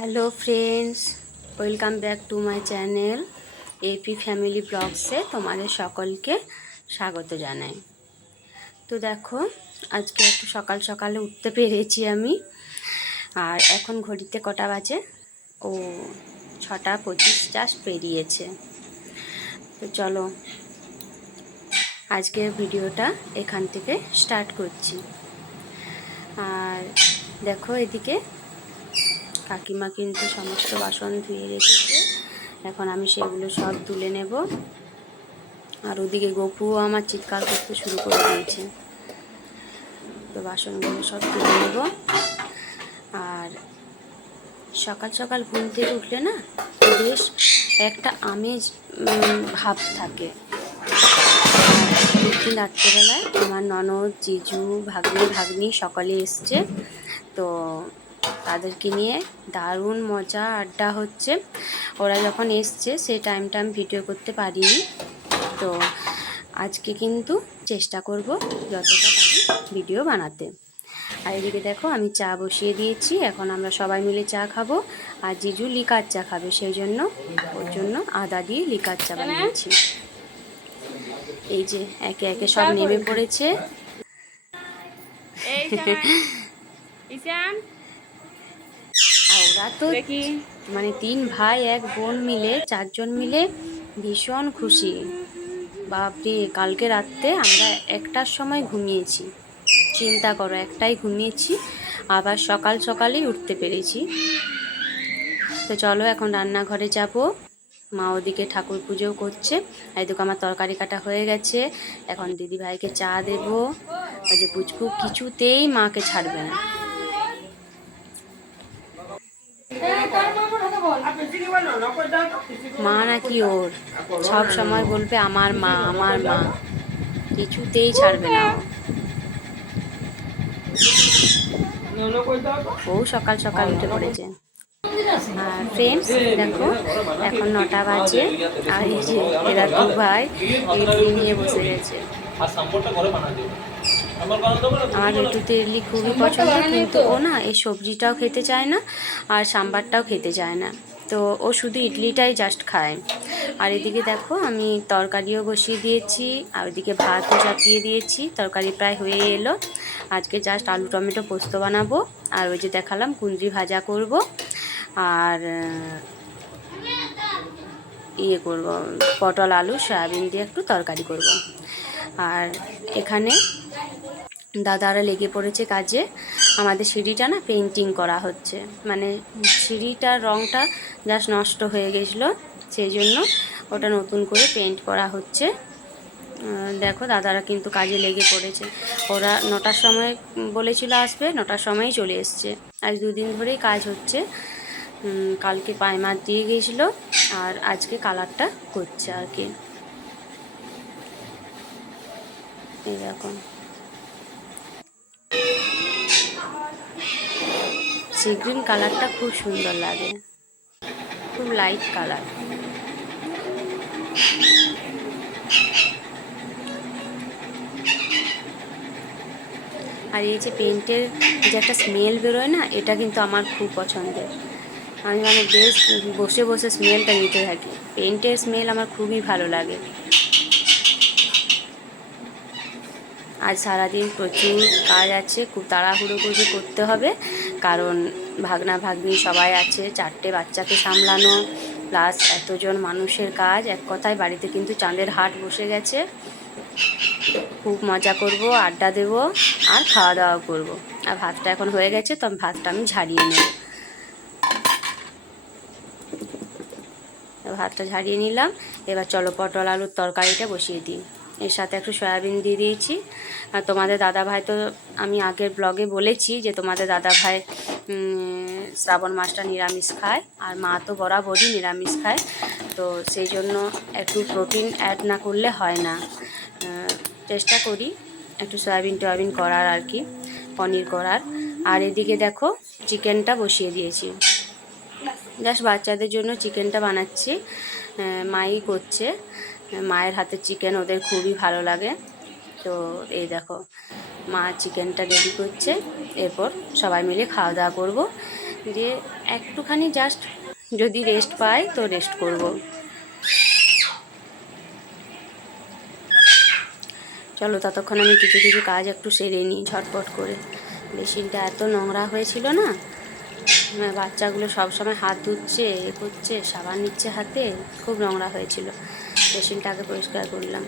Hello friends, welcome back to my channel AP family ব্লগসে তোমাদের সকলকে স্বাগত জানাই। তো দেখো, আজকে একটু সকাল সকালে উঠতে পেরেছি আমি। আর এখন ঘড়িতে কটা বাজে? ও 6:25 জাস্ট পেরিয়েছে। তো চলো আজকের ভিডিওটা এখান থেকে স্টার্ট করছি। আর দেখো, এদিকে কাকিমা কিন্তু সমস্ত বাসন ধুয়ে রেখেছে, এখন আমি সেগুলো সব তুলে নেব। আর ওদিকে গপুও আমার চিৎকার করতে শুরু করে দিয়েছে। তো বাসনগুলো সব তুলে নেব। আর সকাল সকাল ঘুম থেকে উঠলে না বেশ একটা আমেজ ভাব থাকে। দিন রাত্রেবেলায় আমার ননদ, জিজু, ভাগ্নি সকলে এসছে। তো তাদেরকে নিয়ে দারুণ মজা আড্ডা হচ্ছে। ওরা যখন এসছে সেই টাইমটা আমি ভিডিও করতে পারিনি। তো আজকে কিন্তু চেষ্টা করব যতটা পারি ভিডিও বানাতে। আর এদিকে দেখো, আমি চা বসিয়ে দিয়েছি, এখন আমরা সবাই মিলে চা খাবো। আর জিজু লিকার চা খাবে, সেই জন্য ওর জন্য আদা দিয়ে লিকার চা বানিয়েছি। এই যে একে একে সব নেমে পড়েছে। আর ওরা তো মানে 3 ভাই 1 বোন মিলে 4 জন মিলে ভীষণ খুশি। বাপরে, কালকে রাত্রে আমরা 1টার সময় ঘুমিয়েছি। চিন্তা করো, 1টায় ঘুমিয়েছি, আবার সকাল সকালেই উঠতে পেরেছি। তো চলো এখন রান্নাঘরে যাব। মা ওদিকে ঠাকুর পুজোও করছে। এই দেখো আমার তরকারি কাটা হয়ে গেছে। এখন দিদি ভাইকে চা দেবো। ওই যে পুচকু কিছুতেই মাকে ছাড়বে না। মা নাকি ওর সব সময় বলবে আমার মা, আমার মা, কিছুতেই ছাড়বে না ও। সকাল সকাল উঠে পড়েছে। আর ফ্রেন্ডস দেখো, এখন 9টা বাজে। আর এই যে এরা 2 ভাই ইডলি নিয়ে বসে গেছে। আমার ঋতুতে ইডলি খুবই পছন্দ, কিন্তু ও না এই সবজিটাও খেতে চায় না আর সাম্বারটাও খেতে চায় না। তো ও শুধু ইডলিটাই জাস্ট খায়। আর এদিকে দেখো, আমি তরকারিও বসিয়ে দিয়েছি, আর ওইদিকে ভাতও চাপিয়ে দিয়েছি। তরকারি প্রায় হয়ে এলো। আজকে জাস্ট আলু টমেটো পোস্ত বানাবো। আর ওই যে দেখালাম কুঁদরি ভাজা করব। আর ইয়ে করব, পটল আলু সয়াবিন দিয়ে একটু তরকারি করব। আর এখানে দাদারা লেগে পড়েছে কাজে। আমাদের সিঁড়িটা না পেন্টিং করা হচ্ছে, মানে সিঁড়িটার রঙটা জাস্ট নষ্ট হয়ে গেছিলো, সেই জন্য ওটা নতুন করে পেন্ট করা হচ্ছে। দেখো দাদারা কিন্তু কাজে লেগে পড়েছে। ওরা 9টার সময় বলেছিল আসবে, 9টার সময়ই চলে এসছে। আজ 2 দিন ধরেই কাজ হচ্ছে। কালকে প্রাইমার দিয়ে গিয়েছিলো, আর আজকে কালারটা করছে আর কি। এই দেখো, সি গ্রিন কালারটা খুব সুন্দর লাগে, খুব লাইট কালার। আর এই যে পেন্টের যে একটা স্মেল বেরোয় না, এটা কিন্তু আমার খুব পছন্দের। আমি মানে বেশ বসে বসে স্মেলটা নিতে থাকি। পেন্টের স্মেল আমার খুবই ভালো লাগে। আজ সারাদিন প্রচুর কাজ আছে, খুব তাড়াহুড়ো করে করতে হবে, কারণ ভাগনা ভাগ্নি সবাই আছে, 4টে বাচ্চাকে সামলানো, প্লাস এতজন মানুষের কাজ। এক কথায় বাড়িতে কিন্তু চাঁদের হাট বসে গেছে। খুব মজা করব, আড্ডা দেব, আর খাওয়া দাওয়া করব। আর ভাতটা এখন হয়ে গেছে, তো ভাতটা আমি ঝাড়িয়ে নেব। ভাতটা ঝাড়িয়ে নিলাম। এবার চলো পটল আলুর তরকারিটা বসিয়ে দিই। এর সাথে একটু সয়াবিন দিয়ে দিয়েছি। আর তোমাদের দাদাভাই তো আমি আগের ব্লগে বলেছি যে তোমাদের দাদাভাই শ্রাবণ মাসটা নিরামিষ খায়, আর মা তো বরাবরই নিরামিষ খায়। তো সেই জন্য একটু প্রোটিন অ্যাড না করলে হয় না। চেষ্টা করি একটু সয়াবিন টয়াবিন করার আর কি, পনির করার। আর এদিকে দেখো চিকেনটা বসিয়ে দিয়েছি। জাস্ট বাচ্চাদের জন্য চিকেনটা বানাচ্ছি, মাই করছে। মায়ের হাতের চিকেন ওদের খুবই ভালো লাগে। তো এই দেখো, মা চিকেনটা রেডি করছে, এরপর সবাই মিলে খাওয়া দাওয়া করবো। দিয়ে একটুখানি জাস্ট যদি রেস্ট পাই তো রেস্ট করব। চলো ততক্ষণ আমি কিছু কিছু কাজ একটু সেরে নিই ঝটপট করে। বেসিনটা এত নোংরা হয়েছিল না, বাচ্চাগুলো সবসময় হাত ধুচ্ছে, করছে, সাবান নিচ্ছে হাতে, খুব নোংরা হয়েছিল। বেসিনটা আগে পরিষ্কার করলাম।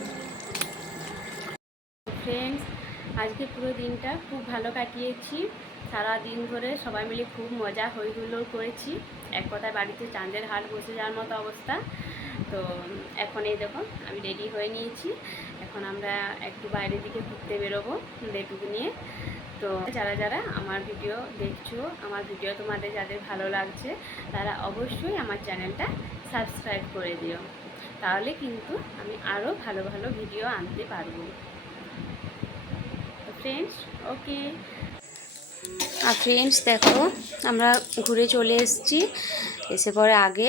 ফ্রেন্ডস, আজকে পুরো দিনটা খুব ভালো কাটিয়েছি। সারা দিন ধরে সবাই মিলে খুব মজা হই হুল্লোড় করেছি। এক কথায় বাড়িতে চাঁদের হাট বসে যাওয়ার মতো অবস্থা। তো এখন এই দেখো আমি রেডি হয়ে নিয়েছি। এখন আমরা একটু বাইরের দিকে ঘুরতে বেরোবো লেটুকে নিয়ে। তো যারা যারা আমার ভিডিও দেখছো, আমার ভিডিও তোমাদের যাদের ভালো লাগছে তারা অবশ্যই আমার চ্যানেলটা সাবস্ক্রাইব করে দিও, তাহলে কিন্তু আমি আরও ভালো ভালো ভিডিও আনতে পারবো। Friends okay. আর ফ্রেন্ডস দেখো আমরা ঘুরে চলে এসেছি। এসে পরে আগে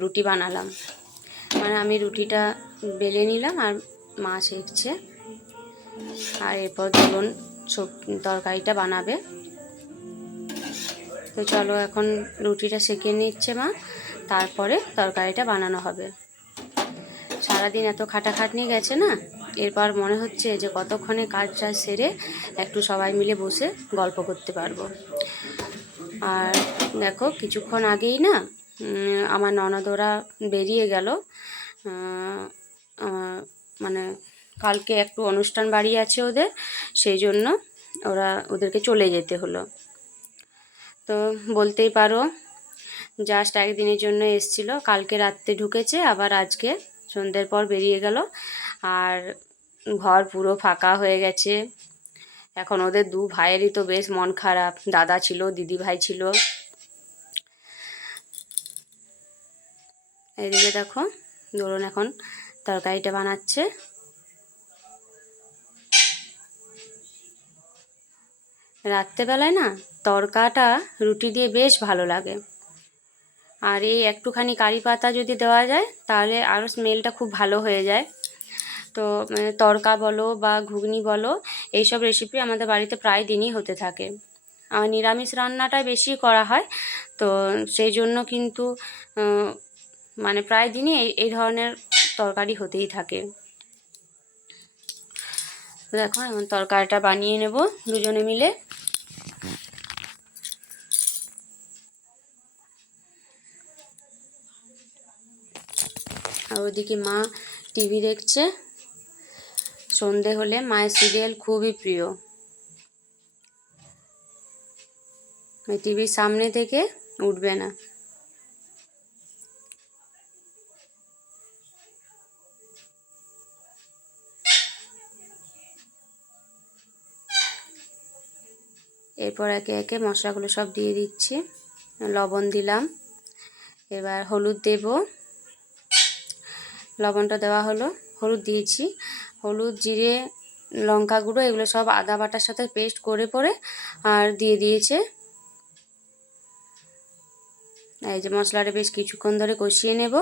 রুটি বানালাম, মানে আমি রুটিটা বেলে নিলাম আর মা সেঁকছে। আর এরপর ধরুন সব তরকারিটা বানাবে। তো চলো এখন রুটিটা সেঁকে নিচ্ছে মা, তারপরে তরকারিটা বানানো হবে। সারাদিন এত খাটাখাটনি গেছে না, এরপর মনে হচ্ছে যে কতক্ষণে কাজটা সেরে একটু সবাই মিলে বসে গল্প করতে পারবো। আর দেখো কিছুক্ষণ আগেই না আমার ননদরা বেরিয়ে গেল, মানে কালকে একটু অনুষ্ঠান বাড়ি আছে ওদের, সেই জন্য ওদেরকে চলে যেতে হলো। তো বলতেই পারো জাস্ট একদিনের জন্য এসছিল, কালকে রাত্রে ঢুকেছে, আবার আজকে সন্ধ্যের পর বেরিয়ে গেল। আর ঘর পুরো ফাঁকা হয়ে গেছে। এখন ওদের দু ভাইয়েরই তো বেশ মন খারাপ, দাদা ছিল, দিদি ভাই ছিল। এইদিকে দেখো ধরুন এখন তরকারিটা বানাচ্ছে। রাত্রেবেলায় না তরকাটা রুটি দিয়ে বেশ ভালো লাগে। আর এই একটুখানি কারি পাতা যদি দেওয়া যায় তাহলে আরও স্মেলটা খুব ভালো হয়ে যায়। তো তরকা বলো বা ঘুগনি বলো, এইসব রেসিপি আমাদের বাড়িতে প্রায় দিনই হতে থাকে। আর নিরামিষ রান্নাটাই বেশি করা হয়, তো সেই জন্য কিন্তু মানে প্রায় দিনই এই ধরনের তরকারি হতেই থাকে। দেখো এখন তরকারিটা বানিয়ে নেব দুজনে মিলে। আর ওদিকে মা টিভি দেখছে। সন্ধে হলে মায়ের সিরিয়াল খুবই প্রিয়, টিভির সামনে থেকে উঠবে না। এরপর একে একে মশলাগুলো সব দিয়ে দিচ্ছি। লবণ দিলাম, এবার হলুদ দেব। লবণটা দেওয়া হলো, হলুদ দিয়েছি। হলুদ, জিরে, লঙ্কা গুঁড়ো এগুলো সব আদা বাটার সাথে পেস্ট করে পরে আর দিয়ে দিয়েছে। এই যে মশলাটা বেশ কিছুক্ষণ ধরে কষিয়ে নেব।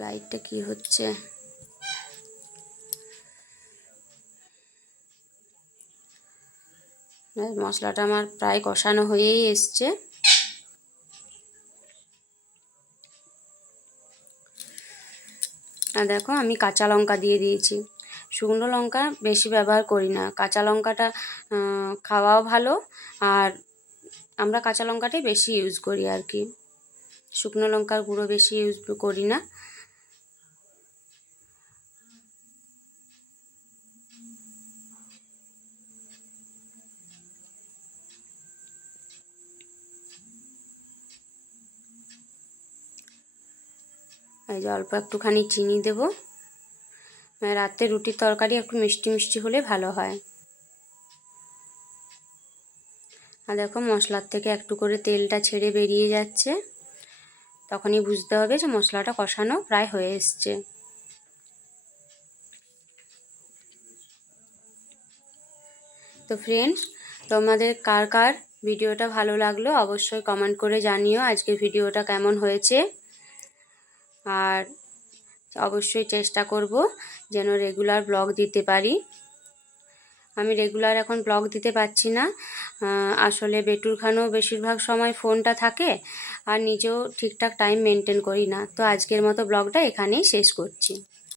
লাইটটা কি হচ্ছে, মশলাটা আমার প্রায় কষানো হয়েই এসছে। আর দেখো আমি কাঁচা লঙ্কা দিয়ে দিয়েছি। শুকনো লঙ্কা বেশি ব্যবহার করি না, কাঁচা লঙ্কাটা খাওয়াও ভালো, আর আমরা কাঁচা লঙ্কাটাই বেশি ইউজ করি আর কি, শুকনো লঙ্কার গুঁড়ো বেশি ইউজ করি না। এই যে অল্প একটুখানি চিনি দেব। রাতে রুটির তরকারি একটু মিষ্টি মিষ্টি হলে ভালো হয়। আর দেখো মশলার থেকে একটু করে তেলটা ছেড়ে বেরিয়ে যাচ্ছে, তখনই বুঝতে হবে যে মশলাটা কষানো প্রায় হয়ে এসছে। তো ফ্রেন্ডস, তোমাদের কার কার ভিডিওটা ভালো লাগলো অবশ্যই কমেন্ট করে জানিও আজকের ভিডিওটা কেমন হয়েছে। আর অবশ্যই চেষ্টা করব যেন রেগুলার ব্লগ দিতে পারি। আমি রেগুলার এখন ব্লগ দিতে পারছি না। আসলে বেটুর খানও বেশিরভাগ সময় ফোনটা থাকে, আর নিজেও ঠিকঠাক টাইম মেনটেন করি না। তো আজকের মতো ব্লগটা এখানেই শেষ করছি।